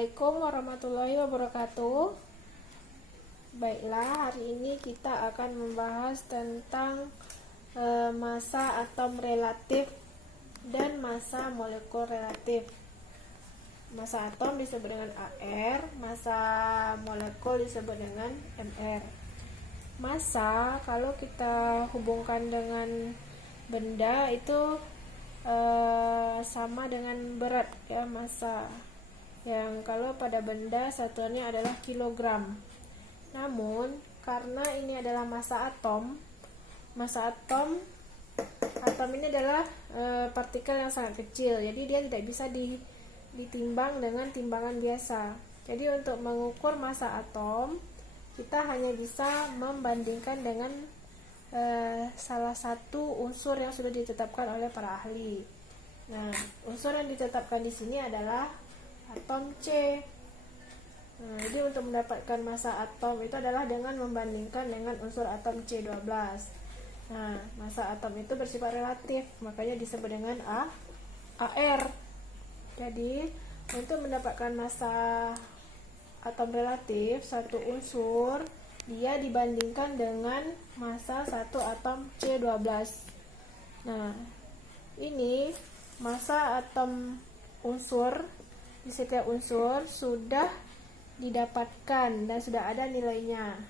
Assalamualaikum warahmatullahi wabarakatuh. Baiklah, hari ini kita akan membahas tentang massa atom relatif dan massa molekul relatif. Massa atom disebut dengan AR, massa molekul disebut dengan MR. Massa kalau kita hubungkan dengan benda itu sama dengan berat ya, massa. Yang kalau pada benda satuannya adalah kilogram. Namun karena ini adalah massa atom ini adalah partikel yang sangat kecil, jadi dia tidak bisa ditimbang dengan timbangan biasa. Jadi untuk mengukur massa atom kita hanya bisa membandingkan dengan salah satu unsur yang sudah ditetapkan oleh para ahli. Nah, unsur yang ditetapkan di sini adalah atom C. Nah, jadi untuk mendapatkan massa atom itu adalah dengan membandingkan dengan unsur atom C12. Nah, massa atom itu bersifat relatif, makanya disebut dengan AR. Jadi, untuk mendapatkan massa atom relatif satu unsur, dia dibandingkan dengan massa satu atom C12. Nah, ini massa atom unsur di setiap unsur sudah didapatkan dan sudah ada nilainya,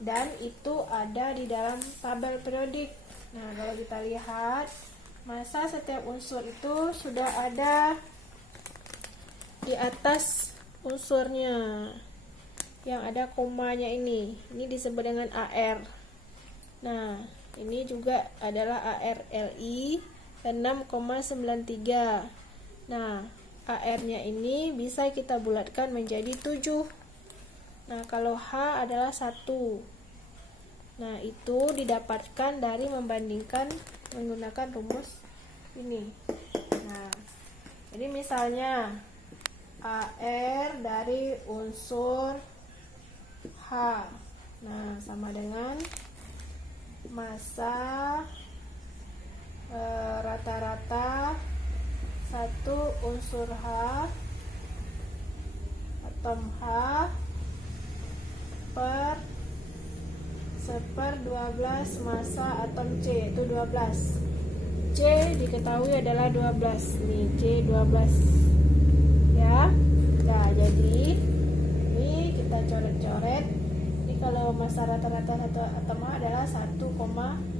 dan itu ada di dalam tabel periodik. Nah, kalau kita lihat massa setiap unsur itu sudah ada di atas unsurnya yang ada komanya ini disebut dengan AR. Nah, ini juga adalah ARLI 6,93. Nah, AR-nya ini bisa kita bulatkan menjadi 7. Nah, kalau H adalah 1. Nah, itu didapatkan dari membandingkan menggunakan rumus ini. Nah, jadi misalnya AR dari unsur H, nah sama dengan massa rata-rata satu unsur H, atom H per 1/12 massa atom C, itu 12. C diketahui adalah 12. Nih, C 12. Ya. Nah, jadi ini kita coret-coret. Ini kalau massa rata-rata satu atom H adalah 1,0079.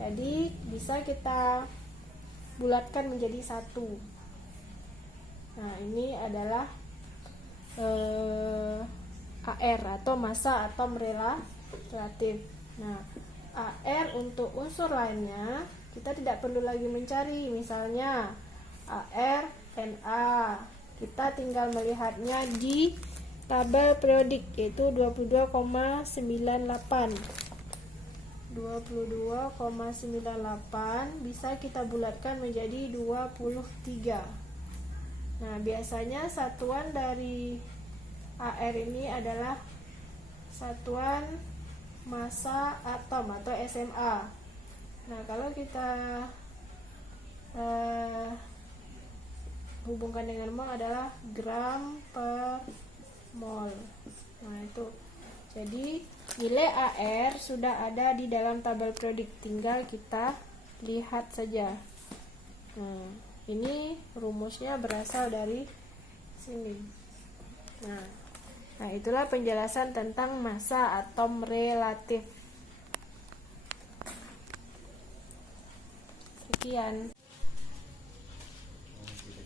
Jadi bisa kita bulatkan menjadi 1. Nah, ini adalah AR atau massa atom relatif. Nah, AR untuk unsur lainnya kita tidak perlu lagi mencari, misalnya AR Na, kita tinggal melihatnya di tabel periodik, yaitu 22,98. 22,98 bisa kita bulatkan menjadi 23. Nah, biasanya satuan dari AR ini adalah satuan massa atom atau SMA. Nah, kalau kita hubungkan dengan mol adalah gram per mol. Nah, itu. Jadi nilai AR sudah ada di dalam tabel periodik, tinggal kita lihat saja. Nah, ini rumusnya berasal dari sini. Nah, itulah penjelasan tentang massa atom relatif. Sekian.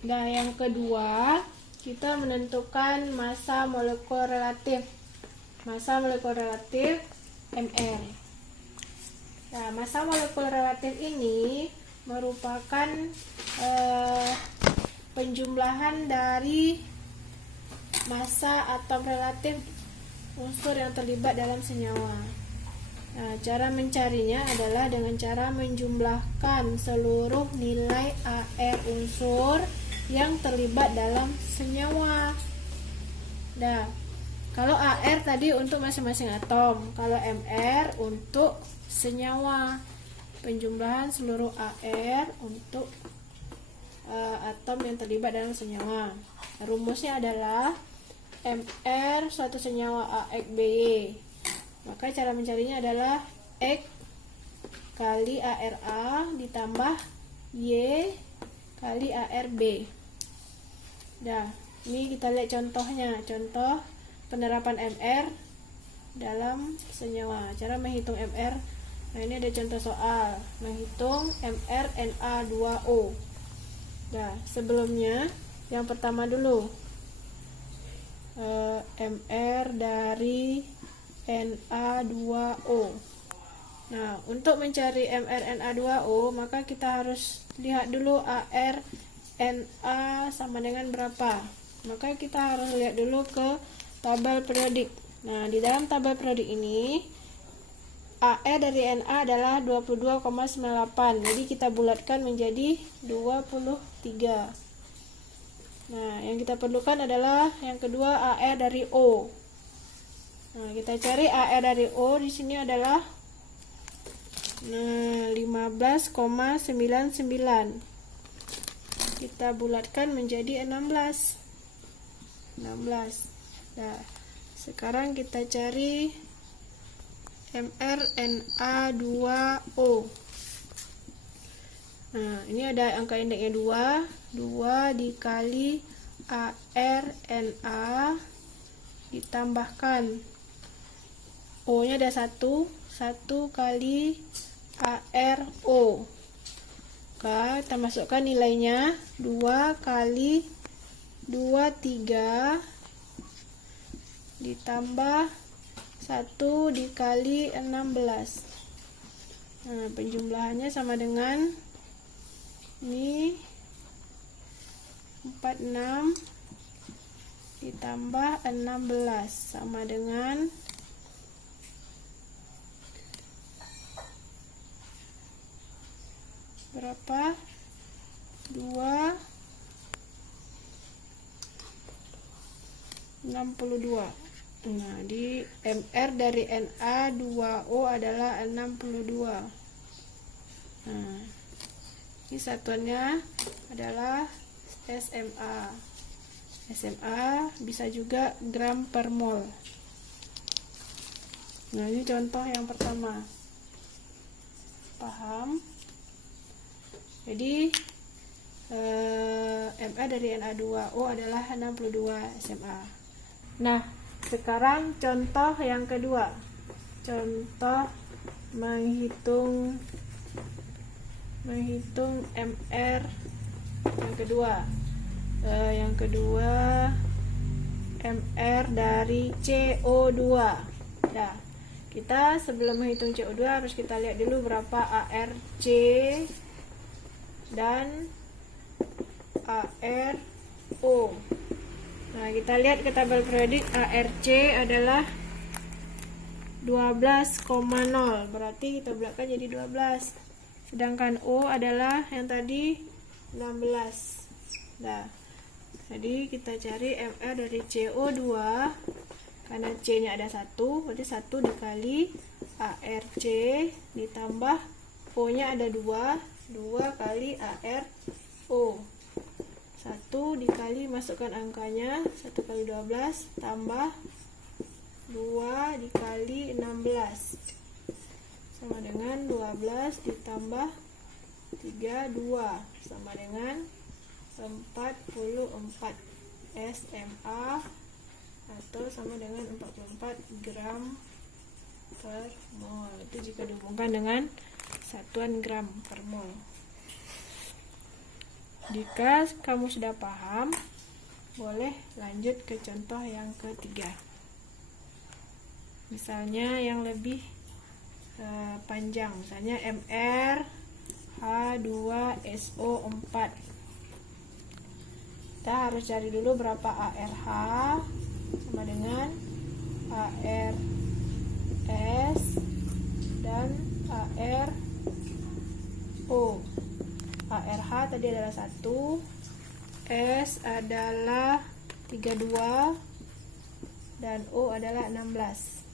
Nah, yang kedua, kita menentukan massa molekul relatif. Massa molekul relatif MR. Nah, massa molekul relatif ini merupakan penjumlahan dari massa atom relatif unsur yang terlibat dalam senyawa. Nah, cara mencarinya adalah dengan cara menjumlahkan seluruh nilai AR unsur yang terlibat dalam senyawa. Nah, kalau AR tadi untuk masing-masing atom, kalau MR untuk senyawa. penjumlahan seluruh AR untuk atom yang terlibat dalam senyawa. Rumusnya adalah MR suatu senyawa AX-BY. Maka cara mencarinya adalah X kali ARA ditambah Y kali ARB. Nah, ini kita lihat contohnya, contoh penerapan MR dalam senyawa. Cara menghitung MR. Nah, ini ada contoh soal menghitung MR Na2O. Nah, sebelumnya yang pertama dulu, MR dari Na2O. Nah, untuk mencari MR Na2O, maka kita harus lihat dulu AR Na sama dengan berapa. Maka kita harus lihat dulu ke tabel periodik. Nah, di dalam tabel periodik ini AR dari Na adalah 22,98. Jadi kita bulatkan menjadi 23. Nah, yang kita perlukan adalah yang kedua AR dari O. Nah, kita cari AR dari O di sini adalah 15,99. Kita bulatkan menjadi 16. Nah, sekarang kita cari mRNA2O. Nah, ini ada angka indeksnya 2 dikali ARNA ditambahkan O-nya ada 1 kali ARO. Kita masukkan nilainya 2 kali 23 ditambah 1 dikali 16. Nah, penjumlahannya sama dengan ini 46 ditambah 16 sama dengan berapa? 62. Nah, di MR dari Na2O adalah 62. Nah, ini satuannya adalah SMA. SMA bisa juga gram per mol. Nah, ini contoh yang pertama. Paham? Jadi MR dari Na2O adalah 62 SMA. Nah, sekarang contoh yang kedua. Contoh menghitung MR yang kedua. Yang kedua MR dari CO2. Nah, kita sebelum menghitung CO2 harus kita lihat dulu berapa ARC dan ARO. Nah, kita lihat ke tabel periodik. ARC adalah 12,0, berarti kita bulatkan jadi 12. Sedangkan O adalah yang tadi 16. Nah, jadi kita cari MR dari CO2. Karena C-nya ada 1, berarti 1 dikali ARC ditambah O-nya ada 2 kali ARO. 1 dikali, masukkan angkanya, 1 kali 12 tambah 2 dikali 16 sama dengan 12 ditambah 32 sama dengan 44 SMA atau sama dengan 44 gram per mol. Itu jika dihubungkan dengan satuan gram per mol. Jika kamu sudah paham, boleh lanjut ke contoh yang ketiga. Misalnya yang lebih panjang, misalnya MR H2SO4. Kita harus cari dulu berapa ARH sama dengan ARS dan ARO. ARH tadi adalah 1, S adalah 32 dan O adalah 16.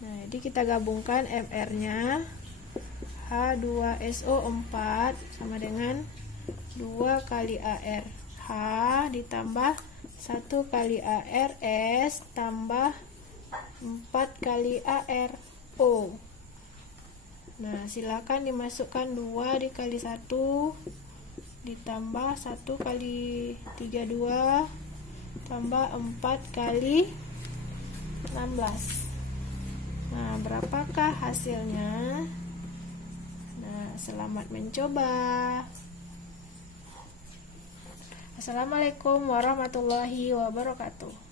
Nah, jadi kita gabungkan MR-nya H2SO4 sama dengan 2 kali AR. H ditambah 1 kali ARS tambah 4 kali ARO. Nah, silakan dimasukkan 2 dikali 1 ditambah 1 kali 32 tambah 4 kali 16. Nah, berapakah hasilnya? Nah, selamat mencoba. Assalamualaikum warahmatullahi wabarakatuh.